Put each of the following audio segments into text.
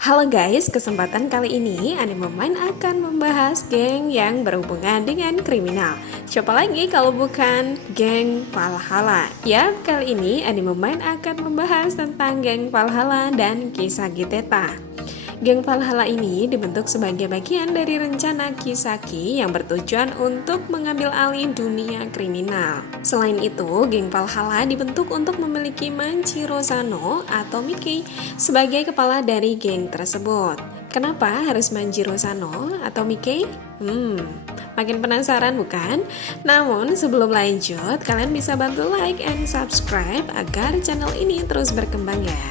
Halo guys, kesempatan kali ini Anime Mind akan membahas geng yang berhubungan dengan kriminal. Siapa lagi kalau bukan geng Valhalla? Ya, kali ini Anime Mind akan membahas tentang geng Valhalla dan Kisagi Teta. Geng Valhalla ini dibentuk sebagai bagian dari rencana Kisaki yang bertujuan untuk mengambil alih dunia kriminal. Selain itu, geng Valhalla dibentuk untuk memiliki Manjiro Sano atau Mickey sebagai kepala dari geng tersebut. Kenapa harus Manjiro Sano atau Mickey? Makin penasaran bukan? Namun sebelum lanjut, kalian bisa bantu like and subscribe agar channel ini terus berkembang ya.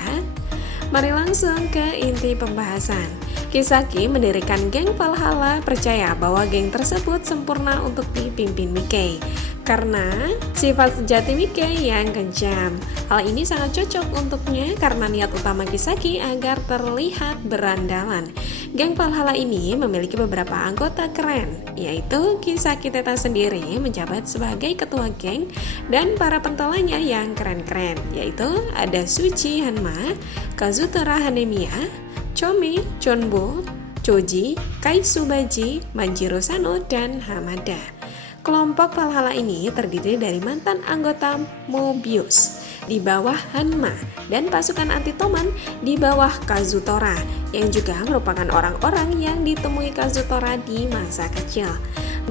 Mari langsung ke inti pembahasan. Kisaki mendirikan geng Valhalla percaya bahwa geng tersebut sempurna untuk dipimpin Mickey karena sifat sejati Mickey yang kejam. Hal ini sangat cocok untuknya karena niat utama Kisaki agar terlihat berandalan. Geng Valhalla ini memiliki beberapa anggota keren, yaitu Kisaki Teta sendiri menjabat sebagai ketua geng dan para pentolanya yang keren-keren, yaitu ada Suchi Hanma, Kazutora Hanemiya, Chomi, Chonbo, Choji, Kai Subaji, Manjiro Sano, dan Hamada. Kelompok Valhalla ini terdiri dari mantan anggota Mobius di bawah Hanma dan pasukan anti Toman di bawah Kazutora yang juga merupakan orang-orang yang ditemui Kazutora di masa kecil.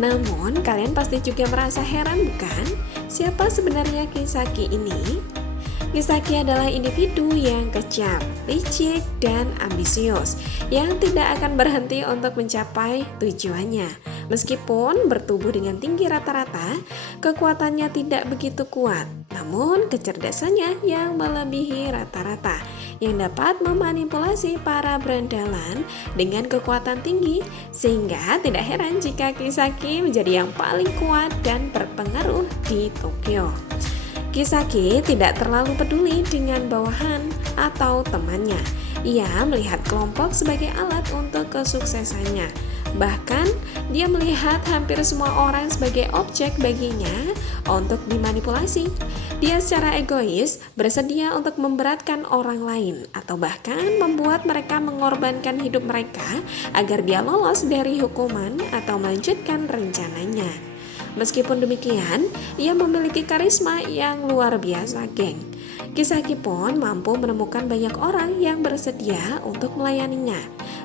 Namun kalian pasti juga merasa heran bukan? Siapa sebenarnya Kisaki ini? Kisaki adalah individu yang kejam, licik, dan ambisius yang tidak akan berhenti untuk mencapai tujuannya. Meskipun bertubuh dengan tinggi rata-rata, kekuatannya tidak begitu kuat. Namun kecerdasannya yang melebihi rata-rata yang dapat memanipulasi para berandalan dengan kekuatan tinggi sehingga tidak heran jika Kisaki menjadi yang paling kuat dan berpengaruh di Tokyo. Kisaki tidak terlalu peduli dengan bawahan atau temannya. Ia melihat kelompok sebagai alat untuk kesuksesannya. Bahkan, dia melihat hampir semua orang sebagai objek baginya untuk dimanipulasi. Dia secara egois bersedia untuk memberatkan orang lain atau bahkan membuat mereka mengorbankan hidup mereka agar dia lolos dari hukuman atau melanjutkan rencananya. Meskipun demikian, ia memiliki karisma yang luar biasa, geng. Kisaki pun mampu menemukan banyak orang yang bersedia untuk melayaninya.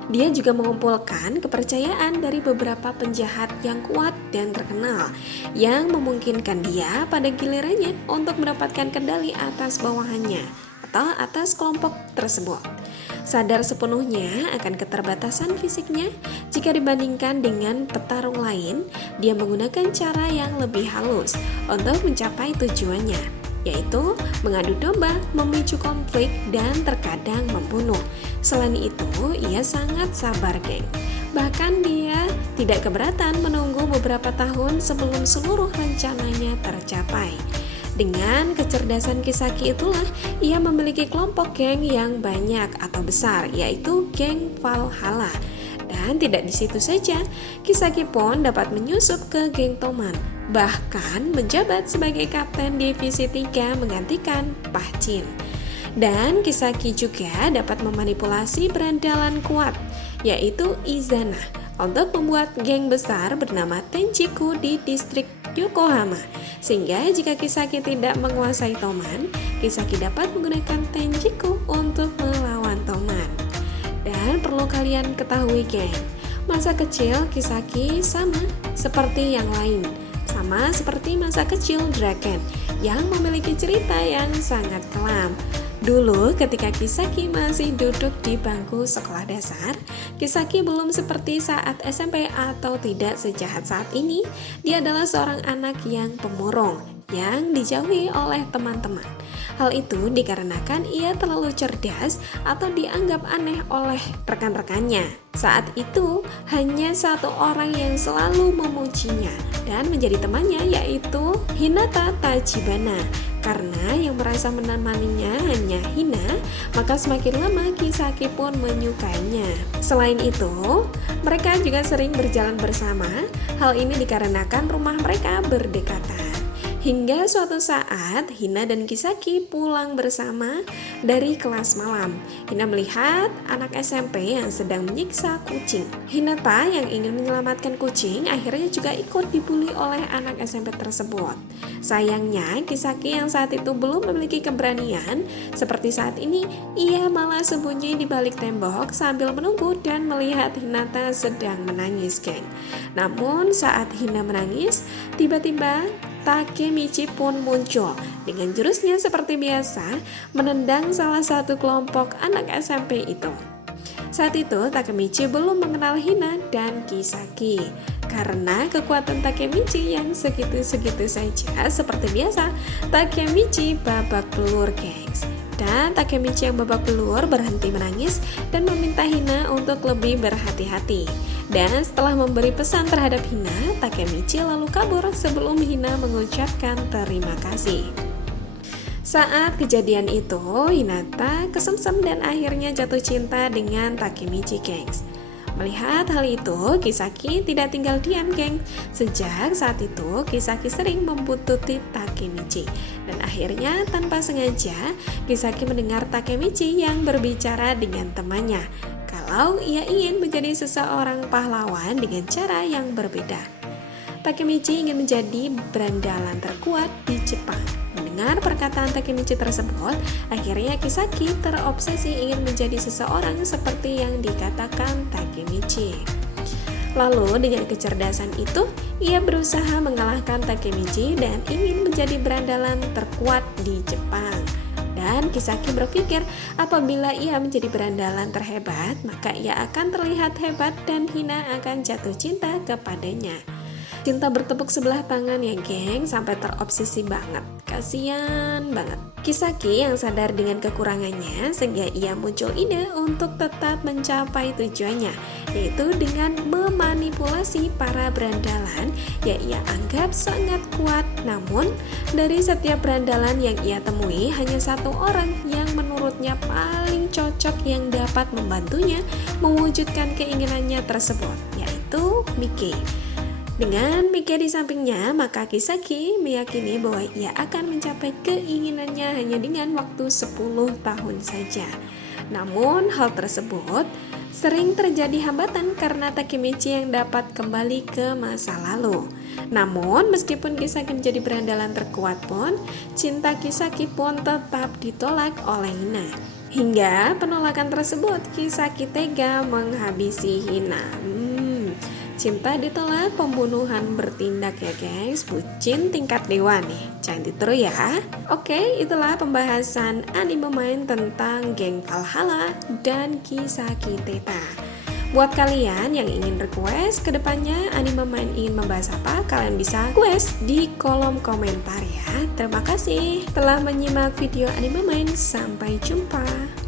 Dia juga mengumpulkan kepercayaan dari beberapa penjahat yang kuat dan terkenal, yang memungkinkan dia pada gilirannya untuk mendapatkan kendali atas bawahannya atau atas kelompok tersebut. Sadar sepenuhnya akan keterbatasan fisiknya jika dibandingkan dengan petarung lain, dia menggunakan cara yang lebih halus untuk mencapai tujuannya, yaitu mengadu domba, memicu konflik, dan terkadang membunuh. Selain itu, ia sangat sabar, geng. Bahkan dia tidak keberatan menunggu beberapa tahun sebelum seluruh rencananya tercapai. Dengan kecerdasan Kisaki itulah ia memiliki kelompok geng yang banyak atau besar, yaitu geng Valhalla. Dan tidak di situ saja, Kisaki pun dapat menyusup ke geng Toman, bahkan menjabat sebagai kapten divisi 3 menggantikan Pahchin. Dan Kisaki juga dapat memanipulasi berandalan kuat, yaitu Izana, untuk membuat geng besar bernama Tenchiku di distrik Yokohama, sehingga jika Kisaki tidak menguasai Toman, Kisaki dapat menggunakan Tenchiku untuk melawan Toman. Dan perlu kalian ketahui, geng, masa kecil Kisaki sama seperti yang lain, sama seperti masa kecil Draken yang memiliki cerita yang sangat kelam. Dulu ketika Kisaki masih duduk di bangku sekolah dasar, Kisaki belum seperti saat SMP atau tidak sejahat saat ini. Dia adalah seorang anak yang pemurung, yang dijauhi oleh teman-teman. Hal itu dikarenakan ia terlalu cerdas atau dianggap aneh oleh rekan-rekannya. Saat itu hanya satu orang yang selalu memujinya dan menjadi temannya, yaitu Hinata Tachibana. Karena yang merasa menemaninya hanya Hina, maka semakin lama Kisaki pun menyukainya. Selain itu, mereka juga sering berjalan bersama. Hal ini dikarenakan rumah mereka berdekatan. Hingga suatu saat Hina dan Kisaki pulang bersama dari kelas malam. Hina melihat anak SMP yang sedang menyiksa kucing. Hinata yang ingin menyelamatkan kucing akhirnya juga ikut dibully oleh anak SMP tersebut. Sayangnya Kisaki yang saat itu belum memiliki keberanian seperti saat ini, ia malah sembunyi di balik tembok sambil menunggu dan melihat Hinata sedang menangis, geng. Namun saat Hina menangis, tiba-tiba Takemichi pun muncul dengan jurusnya seperti biasa menendang salah satu kelompok anak SMP itu. Saat itu Takemichi belum mengenal Hina dan Kisaki. Karena kekuatan Takemichi yang segitu-segitu saja, seperti biasa Takemichi babak belur, gengs. Dan Takemichi yang babak belur berhenti menangis dan meminta Hina untuk lebih berhati-hati. Dan setelah memberi pesan terhadap Hina, Takemichi lalu kabur sebelum Hina mengucapkan terima kasih. Saat kejadian itu, Hinata kesemsem dan akhirnya jatuh cinta dengan Takemichi, gengs. Melihat hal itu, Kisaki tidak tinggal diam, geng. Sejak saat itu, Kisaki sering membuntuti Takemichi. Dan akhirnya tanpa sengaja, Kisaki mendengar Takemichi yang berbicara dengan temannya kalau ia ingin menjadi seseorang pahlawan dengan cara yang berbeda. Takemichi ingin menjadi berandalan terkuat di Jepang. Mendengar perkataan Takemichi tersebut, akhirnya Kisaki terobsesi ingin menjadi seseorang seperti yang dikatakan Takemichi. Lalu dengan kecerdasan itu, ia berusaha mengalahkan Takemichi dan ingin menjadi berandalan terkuat di Jepang. Dan Kisaki berpikir apabila ia menjadi berandalan terhebat, maka ia akan terlihat hebat dan Hina akan jatuh cinta kepadanya. Cinta bertepuk sebelah tangan ya, geng, sampai terobsesi banget. Kasian banget. Kisaki yang sadar dengan kekurangannya sehingga ia muncul ide untuk tetap mencapai tujuannya, yaitu dengan memanipulasi para berandalan yang ia anggap sangat kuat. Namun dari setiap berandalan yang ia temui, hanya satu orang yang menurutnya paling cocok yang dapat membantunya mewujudkan keinginannya tersebut, yaitu Mike. Dengan Mike di sampingnya, maka Kisaki meyakini bahwa ia akan mencapai keinginannya hanya dengan waktu 10 tahun saja. Namun hal tersebut sering terjadi hambatan karena Takemichi yang dapat kembali ke masa lalu. Namun meskipun Kisaki menjadi berandalan terkuat pun, cinta Kisaki pun tetap ditolak oleh Hina. Hingga penolakan tersebut, Kisaki tega menghabisi Hina. Cinta ditolak, pembunuhan bertindak ya, guys. Bucin tingkat dewa nih, jangan ditiru ya. Oke, itulah pembahasan anime main tentang geng Valhalla dan Kisaki Teta. Buat kalian yang ingin request kedepannya anime main ingin membahas apa, kalian bisa request di kolom komentar ya. Terima kasih telah menyimak video anime main, sampai jumpa.